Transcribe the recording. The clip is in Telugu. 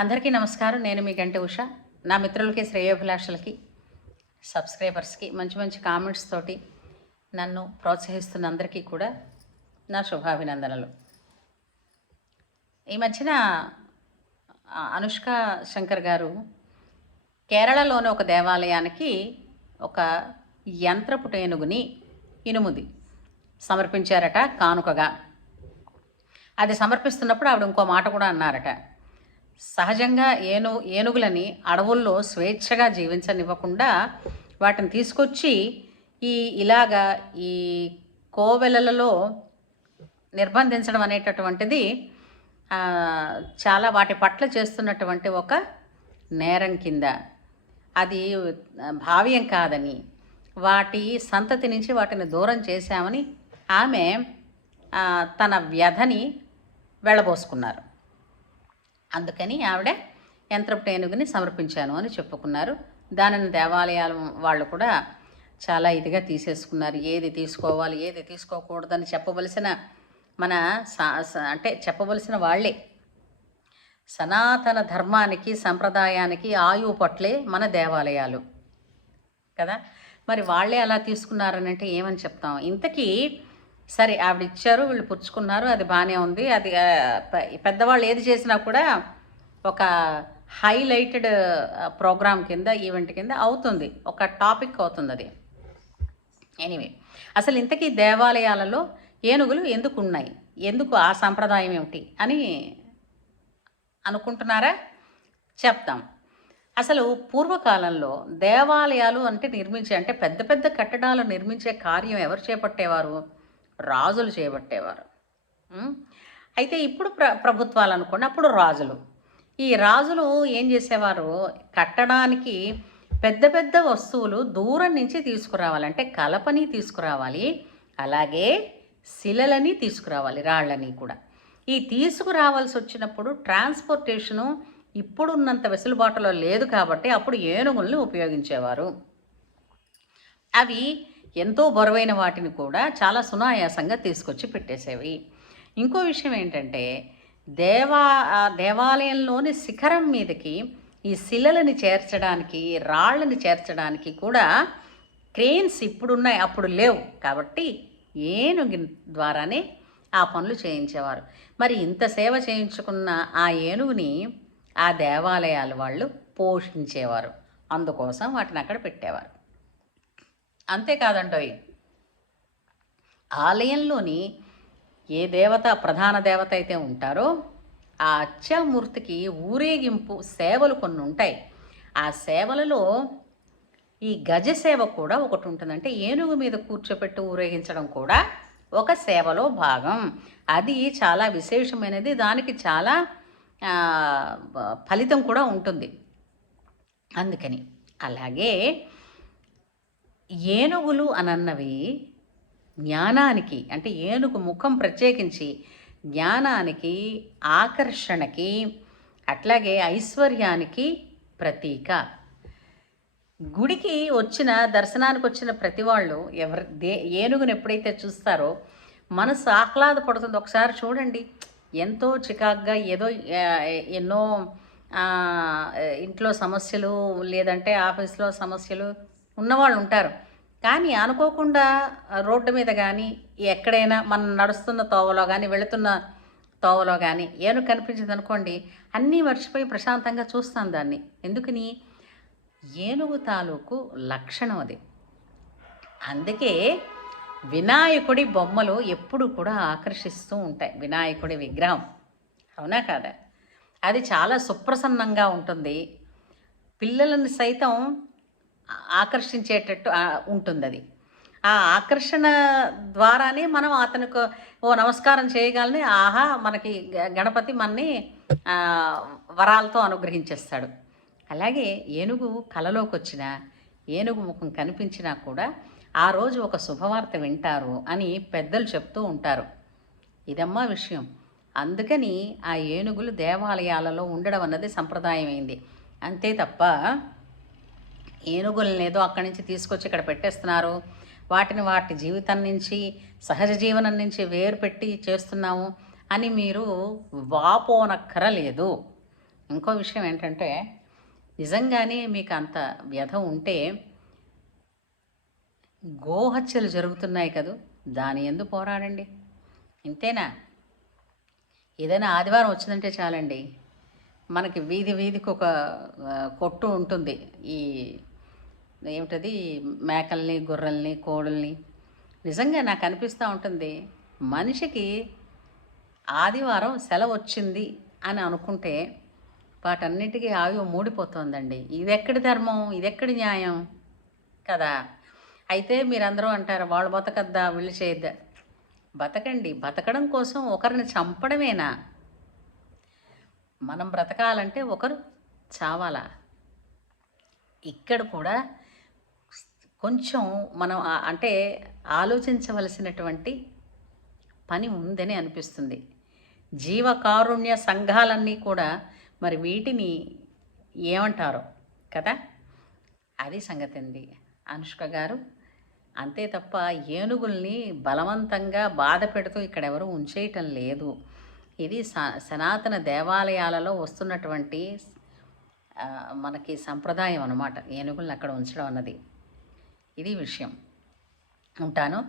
అందరికీ నమస్కారం. నేను మీ గంటి ఉష. నా మిత్రులకి, శ్రేయోభిలాషులకి, సబ్స్క్రైబర్స్కి మంచి మంచి కామెంట్స్ తోటి నన్ను ప్రోత్సహిస్తున్న అందరికీ కూడా నా శుభాభినందనలు. ఈ మధ్యన అనుష్క శంకర్ గారు కేరళలోని ఒక దేవాలయానికి ఒక యంత్రపు టేనుగుని ఇనుముది సమర్పించారట కానుకగా. అది సమర్పిస్తున్నప్పుడు ఆవిడ ఇంకో మాట కూడా అన్నారట. సహజంగా ఏనుగులని అడవుల్లో స్వేచ్ఛగా జీవించనివ్వకుండా వాటిని తీసుకొచ్చి ఇలాగా ఈ కోవెలలలో నిర్బంధించడం అనేటటువంటిది చాలా వాటి పట్ల చేస్తున్నటువంటి ఒక నేరం కింద, అది భావ్యం కాదని, వాటి సంతతి నుంచి వాటిని దూరం చేశామని ఆమె తన వ్యధని వెళ్ళబోసుకున్నారు. అందుకని ఆవిడ యంత్రపు టేనుగుని సమర్పించాను అని చెప్పుకున్నారు. దానిని దేవాలయాల వాళ్ళు కూడా చాలా ఇదిగా తీసేసుకున్నారు. ఏది తీసుకోవాలి, ఏది తీసుకోకూడదని చెప్పవలసిన చెప్పవలసిన వాళ్ళే. సనాతన ధర్మానికి, సంప్రదాయానికి ఆయువు పట్లే మన దేవాలయాలు కదా. మరి వాళ్ళే అలా తీసుకున్నారని అంటే ఏమని చెప్తాం? ఇంతకీ సరే, ఆవిడ ఇచ్చారు, వీళ్ళు పుచ్చుకున్నారు, అది బాగానే ఉంది. అది పెద్దవాళ్ళు ఏది చేసినా కూడా ఒక హైలైటెడ్ ప్రోగ్రామ్ కింద, ఈవెంట్ కింద అవుతుంది, ఒక టాపిక్ అవుతుంది అది. ఎనీవే, అసలు ఇంతకీ దేవాలయాలలో ఏనుగులు ఎందుకు ఉన్నాయి, ఎందుకు ఆ సంప్రదాయం ఏమిటి అని అనుకుంటున్నారా? చెప్తాం. అసలు పూర్వకాలంలో దేవాలయాలు అంటే పెద్ద పెద్ద కట్టడాలు నిర్మించే కార్యం ఎవరు చేపట్టేవారు? రాజులు చేపట్టేవారు. అయితే ఇప్పుడు ప్రభుత్వాలు అనుకోండి, అప్పుడు రాజులు. ఈ రాజులు ఏం చేసేవారు? కట్టడానికి పెద్ద పెద్ద వస్తువులు దూరం నుంచి తీసుకురావాలి, అంటే కలపని తీసుకురావాలి, అలాగే శిలలని తీసుకురావాలి, రాళ్ళని కూడా. ఈ తీసుకురావాల్సి వచ్చినప్పుడు ట్రాన్స్పోర్టేషను ఇప్పుడున్నంత వెసులుబాటులో లేదు కాబట్టి అప్పుడు ఏనుగుల్ని ఉపయోగించేవారు. అవి ఎంతో బరువైన వాటిని కూడా చాలా సునాయాసంగా తీసుకొచ్చి పెట్టేసేవి. ఇంకో విషయం ఏంటంటే, దేవాలయంలోని శిఖరం మీదకి ఈ శిలలని చేర్చడానికి, రాళ్ళని చేర్చడానికి కూడా క్రేన్స్ ఇప్పుడున్నాయి, అప్పుడు లేవు. కాబట్టి ఏనుగు ద్వారానే ఆ పనులు చేయించేవారు. మరి ఇంత సేవ చేయించుకున్న ఆ ఏనుగుని ఆ దేవాలయాల వాళ్ళు పోషించేవారు. అందుకోసం వాటిని అక్కడ పెట్టేవారు. అంతేకాదండోయ్, ఆలయంలోని ఏ దేవత, ప్రధాన దేవత అయితే ఉంటారో ఆ అర్చామూర్తికి ఊరేగింపు సేవలు కొన్ని ఉంటాయి. ఆ సేవలలో ఈ గజసేవ కూడా ఒకటి ఉంటుంది. అంటే ఏనుగు మీద కూర్చోపెట్టి ఊరేగించడం కూడా ఒక సేవలో భాగం. అది చాలా విశేషమైనది, దానికి చాలా ఫలితం కూడా ఉంటుంది. అందుకని అలాగే ఏనుగులు అనన్నవి జ్ఞానానికి, అంటే ఏనుగు ముఖం ప్రత్యేకించి జ్ఞానానికి, ఆకర్షణకి, అట్లాగే ఐశ్వర్యానికి ప్రతీక. గుడికి దర్శనానికి వచ్చిన ప్రతి వాళ్ళు ఏనుగుని ఎప్పుడైతే చూస్తారో మనసు ఆహ్లాదపడుతుంది. ఒకసారి చూడండి, ఎంతో చికాగ్గా ఎన్నో ఇంట్లో సమస్యలు, లేదంటే ఆఫీస్లో సమస్యలు ఉన్నవాళ్ళు ఉంటారు. కానీ అనుకోకుండా రోడ్డు మీద కానీ, ఎక్కడైనా మనం నడుస్తున్న తోవలో కానీ, వెళుతున్న తోవలో కానీ ఏనుగు కనిపించింది అనుకోండి, అన్నీ మర్చిపోయి ప్రశాంతంగా చూస్తాం దాన్ని. ఎందుకని? ఏనుగు తాలూకు లక్షణం అది. అందుకే వినాయకుడి బొమ్మలు ఎప్పుడు కూడా ఆకర్షిస్తూ ఉంటాయి. వినాయకుడి విగ్రహం, అవునా కాదా? అది చాలా సుప్రసన్నంగా ఉంటుంది, పిల్లలను సైతం ఆకర్షించేటట్టు ఉంటుంది. అది ఆ ఆకర్షణ ద్వారానే మనం అతనికి నమస్కారం చేయగలని, ఆహా మనకి గణపతి మనని వరాలతో అనుగ్రహించేస్తాడు. అలాగే ఏనుగు కలలోకి వచ్చినా, ఏనుగు ముఖం కనిపించినా కూడా ఆ రోజు ఒక శుభవార్త వింటారు అని పెద్దలు చెప్తూ ఉంటారు. ఇదమ్మా విషయం. అందుకని ఆ ఏనుగులు దేవాలయాలలో ఉండడం అన్నది సంప్రదాయమైంది. అంతే తప్ప ఏనుగులను ఏదో అక్కడి నుంచి తీసుకొచ్చి ఇక్కడ పెట్టేస్తున్నారు, వాటి జీవితం నుంచి, సహజ జీవనం నుంచి వేరు పెట్టి చేస్తున్నాము అని మీరు వాపోనక్కరలేదు. ఇంకో విషయం ఏంటంటే, నిజంగానే మీకు అంత వ్యధ ఉంటే గోహత్యలు జరుగుతున్నాయి కదూ, దాని యందు పోరాడండి. ఇంతేనా? ఏదైనా ఆదివారం వచ్చిందంటే చాలండి, మనకి వీధి వీధికి ఒక కొట్టు ఉంటుంది. ఈ ఏమిటది, మేకల్ని, గొర్రెల్ని, కోడుల్ని. నిజంగా నాకు అనిపిస్తూ ఉంటుంది, మనిషికి ఆదివారం సెలవు వచ్చింది అని అనుకుంటే వాటన్నిటికీ ఆయువు మూడిపోతుందండి. ఇదెక్కడి ధర్మం, ఇదెక్కడి న్యాయం కదా. అయితే మీరందరూ అంటారు, వాళ్ళు బతకద్దా, వీళ్ళు చేయొద్దా. బతకండి. బతకడం కోసం ఒకరిని చంపడమేనా? మనం బ్రతకాలంటే ఒకరు చావాలా? ఇక్కడ కూడా కొంచెం మనం అంటే ఆలోచించవలసినటువంటి పని ఉందని అనిపిస్తుంది. జీవకారుణ్య సంఘాలన్నీ కూడా మరి వీటిని ఏమంటారో కదా. అది సంగతి అండి అనుష్క గారు. అంతే తప్ప ఏనుగుల్ని బలవంతంగా బాధ పెడుతూ ఇక్కడెవరూ ఉంచేయటం లేదు. ఇది సనాతన దేవాలయాలలో వస్తున్నటువంటి మనకి సంప్రదాయం అన్నమాట, ఏనుగుల్ని అక్కడ ఉంచడం అన్నది. ఇది విషయం. ఉంటాను.